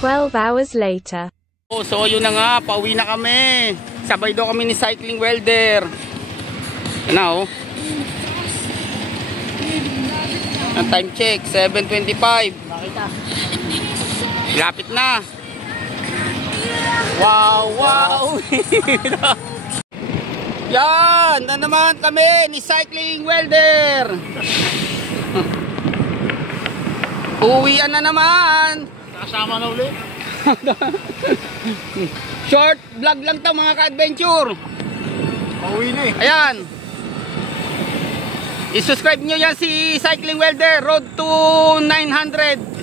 12 hours later. Oh, so yun na nga, pauwi na kami. Sabay daw kami ni Cycling Welder. Ano? Ang time check, 7:25. Lapit na. Wow, wow. Yan, na naman kami ni Cycling Welder. Uwian na naman. Kasama na ulit. Short vlog lang to mga ka-adventure. Pauwi na eh. Ayan. I-subscribe nyo yan si Cycling Welder. Road to 900.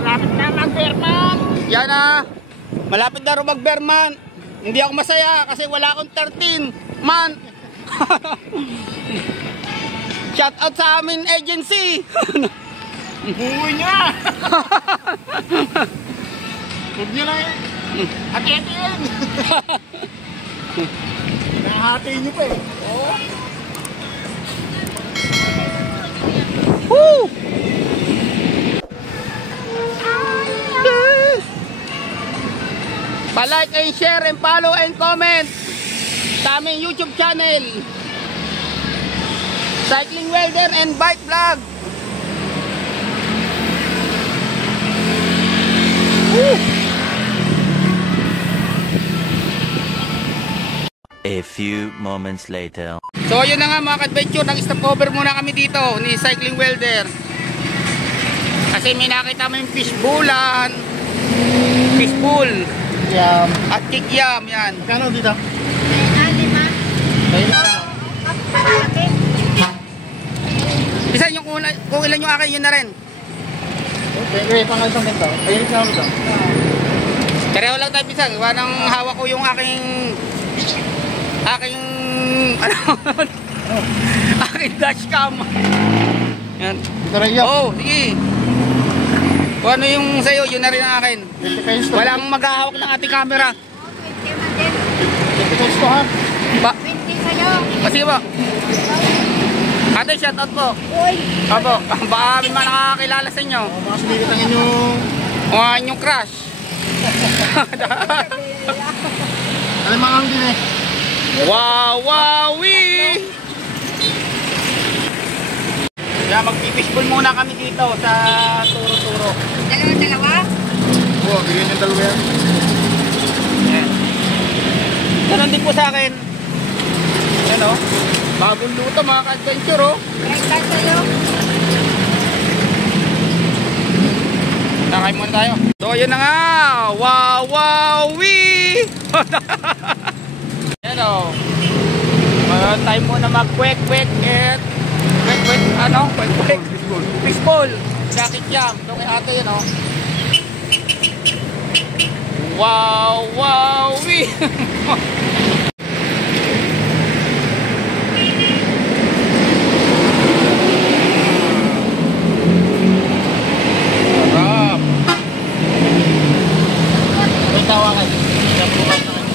Malapit na mag-Berman. Yan na. Malapit na rin mag-Berman. Hindi ako masaya kasi wala akong 13 man. Shout out sa amin agency. Buhay niya. Huwag niyo lang eh. Hati-hatiin. Nahati niyo pa eh. Oo. Woo! Pa-like and share and follow and comment sa aming YouTube channel Cycling Welder and Bike Vlog. Woo! A few moments later. So yun na nga mga ka-adventure, nag-stop over muna kami dito ni Cycling Welder kasi may nakita mo yung fishbowlan, fishbowl Yam. at kikyam. Yan. Kano dito? Bisan yung kung ilan yung akin, yun na rin. Okay, pang isang ganito. Ayun na ako. Pareho lang tayo bisan. Wanang hawak ko yung aking ano aking dashcam. Yan. Dito rin yun. Oh, sige. Kung ano yung sa'yo, yun na rin ang akin. 20 pesos to. Walang maghahawak ng ating camera. 20 pesos to ha. Ba? Sige po. Ate, shoutout po. Opo. Baka may mga nakakakilala sa inyo. Baka sumigit ang inyong... Mga inyong crush. Alimangang din eh. Wow, wowee! Kaya magpipishball muna kami dito sa Turo-Turo. Dalawa? Oo, bigyan yung dalawa yan. Yan. Ganun din po sa akin. Yan o. Bagong luto mga ka-adventure o. Nakain muna tayo. So yun na nga. Wow, wowee! Yan o. Ngayon tayo muna mag-kwek-kwek at kwek-kwek, ano? Kwek-kwek. Fishbowl. Jacket jam. Ito kay ate yun o. Wow, wowee! Sarap. May tawakan. Kaya bukas na kayo.